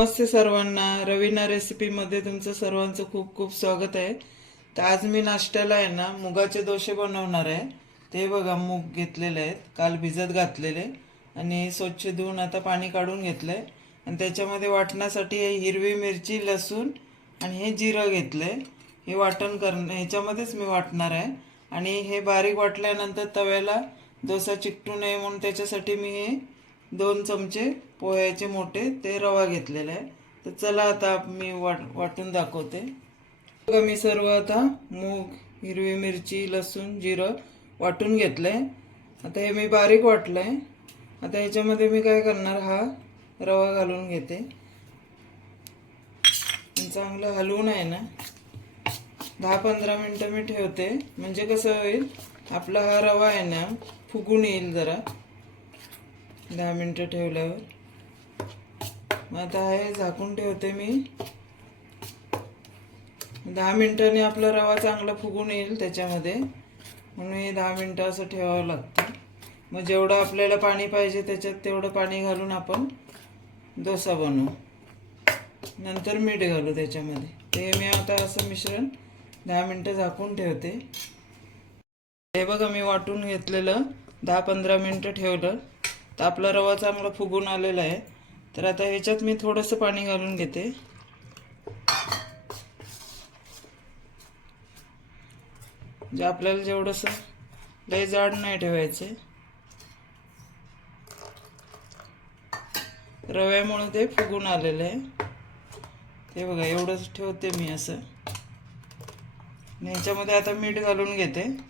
नमस्ते सर्वांना. रवीना रेसिपीमध्ये तुमचं सर्वांचं खूप खूप स्वागत आहे. तर आज मी नाश्त्याला आहे ना मुगाचे दोशे बनवणार आहे. ते बघा मूग घेतलेले आहेत. काल भिजत घातलेले. आणि स्वच्छ धुवून आता पाणी काढून घेतलं आहे आणि त्याच्यामध्ये वाटण्यासाठी हे हिरवी मिरची लसूण आणि हे जिरं घेतलं आहे हे वाटण करणं ह्याच्यामध्येच मी वाटणार आहे. आणि हे बारीक वाटल्यानंतर तव्याला डोसा चिकटू नये म्हणून त्याच्यासाठी मी हे दोन चमचे पोह्याचे मोठे ते रवा घेतलेला आहे. तर चला आता मी वाट वाटून दाखवते. बघा मी सर्व आता मूग हिरवी मिरची लसूण जिरं वाटून घेतलंय. आता हे मी बारीक वाटलं आहे आता ह्याच्यामध्ये मी काय करणार हा रवा घालून घेते. चांगलं हलवून आहे ना? दहा पंधरा मिनटं मी ठेवते. म्हणजे कसं होईल आपला हा रवा आहे ना फुगून येईल जरा. दहा मिनटं ठेवल्यावर. मग आता हे झाकून ठेवते मी. दहा मिनटांनी आपला रवा चांगला फुगून येईल त्याच्यामध्ये. म्हणून हे दहा मिनटं असं ठेवावं लागतं. मग जेवढं आपल्याला पाणी पाहिजे त्याच्यात तेवढं पाणी घालून आपण डोसा बनवू. नंतर मीठ घालू त्याच्यामध्ये. ते मी आता असं मिश्रण दहा मिनटं झाकून ठेवते. हे बघा मी वाटून घेतलेलं दहा पंधरा मिनटं ठेवलं. तर आपला रवा चांगला फुगून आलेला आहे. तर आता ह्याच्यात मी थोडंसं पाणी घालून घेते. जे आपल्याला जेवढंसं लय जाड नाही ठेवायचे. रव्यामुळे ते फुगून आलेलं आहे. ते बघा एवढंच ठेवते मी असं. आणि ह्याच्यामध्ये आता मीठ घालून घेते.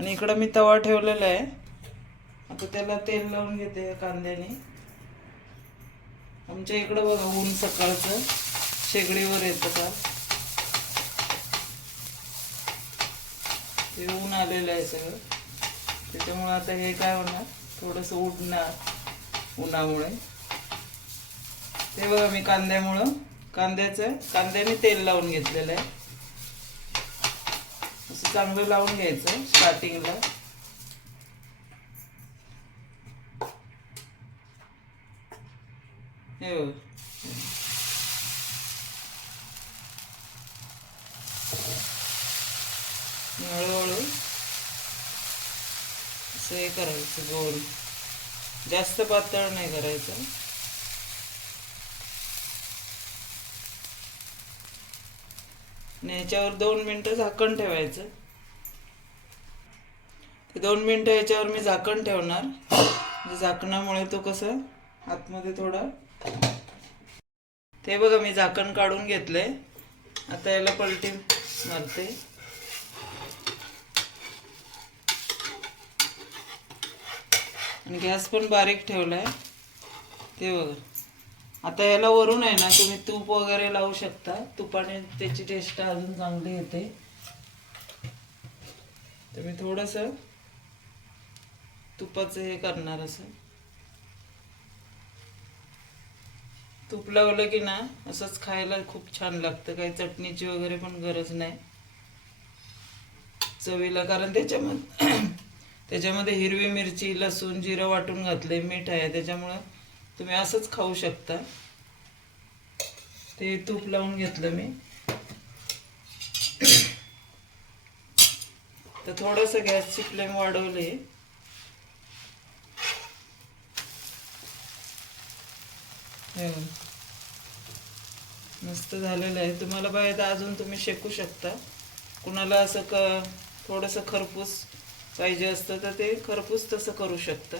आणि इकडं मी तवा ठेवलेला आहे. आता त्याला तेल लावून घेते कांद्याने. आमच्या इकडं बघा ऊन सकाळचं. शेगडीवर येतं का? ते ऊन आलेलं आहे सगळं. त्याच्यामुळं आता हे काय होणार? थोडंसं उडणार उन्हामुळे. ते बघा मी कांद्यामुळं. कांद्याचं कांद्याने तेल लावून घेतलेलं आहे. चांगलं लावून घ्यायचं स्टार्टिंगला हे हळूहळू असं हे करायचं गोल. जास्त पातळ नाही करायचं. आणि ह्याच्यावर दोन मिनटं झाकण ठेवायचं. दोन मिनटं याच्यावर मी झाकण ठेवणार. म्हणजे झाकणामुळे तो कसं आतमध्ये थोडा. ते बघा मी झाकण काढून घेतलंय. आता याला पलटी मारते. आणि गॅस पण बारीक ठेवलाय. ते बघा. आता याला वरून आहे ना तुम्ही तूप वगैरे लावू शकता. तुपाने त्याची टेस्ट अजून चांगली येते. तर मी तुपाचं हे करणार असं. तूप लावलं की ना असंच खायला खूप छान लागतं. काही चटणीची वगैरे पण गरज नाही. चवीला कारण त्याच्यामध्ये त्याच्यामध्ये हिरवी मिरची लसूण जिरं वाटून घातले मीठ आहे. त्याच्यामुळं तुम्ही असंच खाऊ शकता. ते तूप लावून घेतलं मी. तर थोडंसं गॅसची फ्लेम वाढवली. हे. मस्त झालेलं आहे. तुम्हाला पाहिजे तर अजून तुम्ही शेकू शकता. कुणाला असं क थोडंसं खरपूस पाहिजे असतं तर ते खरपूस तसं करू शकता.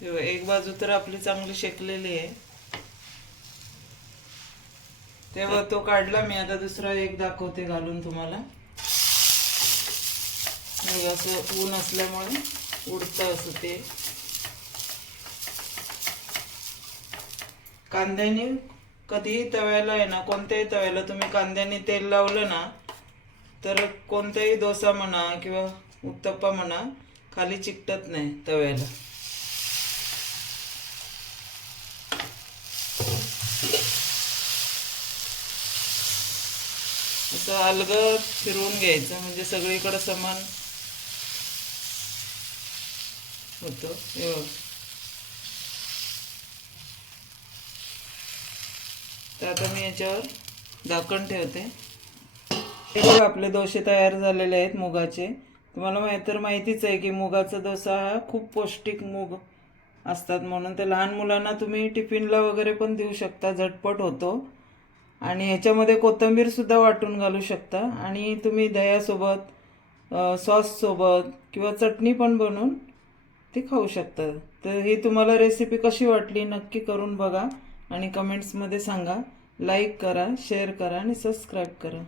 तेव्हा एक बाजू तर आपली चांगली शेकलेली आहे. तेव्हा तो काढला. मी आता दुसरा एक दाखवते घालून तुम्हाला. असं ऊन असल्यामुळे. उडतं असं ते. कांद्याने कधीही तव्याला आहे ना कोणत्याही तव्याला तुम्ही कांद्याने तेल लावलं ना तर कोणताही डोसा म्हणा किंवा उत्तप्पा म्हणा खाली चिकटत नाही तव्याला. असं अलगद फिरवून घ्यायचं म्हणजे सगळीकडे समान होतं. तर आता मी याच्यावर झाकण ठेवते. आपले डोसे तयार झालेले आहेत मुगाचे. तुम्हाला माहीत तर माहितीच आहे की मुगाचा डोसा हा खूप पौष्टिक मूग असतात म्हणून ते लहान मुलांना तुम्ही टिफिनला वगैरे पण देऊ शकता झटपट होतो. आणि ह्याच्यामध्ये कोथंबीरसुद्धा वाटून घालू शकता. आणि तुम्ही दह्यासोबत सॉससोबत किंवा चटणी पण बनवून ते खाऊ शकता. तर ही तुम्हाला रेसिपी कशी वाटली नक्की करून बघा आणि कमेंट्समध्ये सांगा. लाईक करा शेअर करा आणि सबस्क्राईब करा.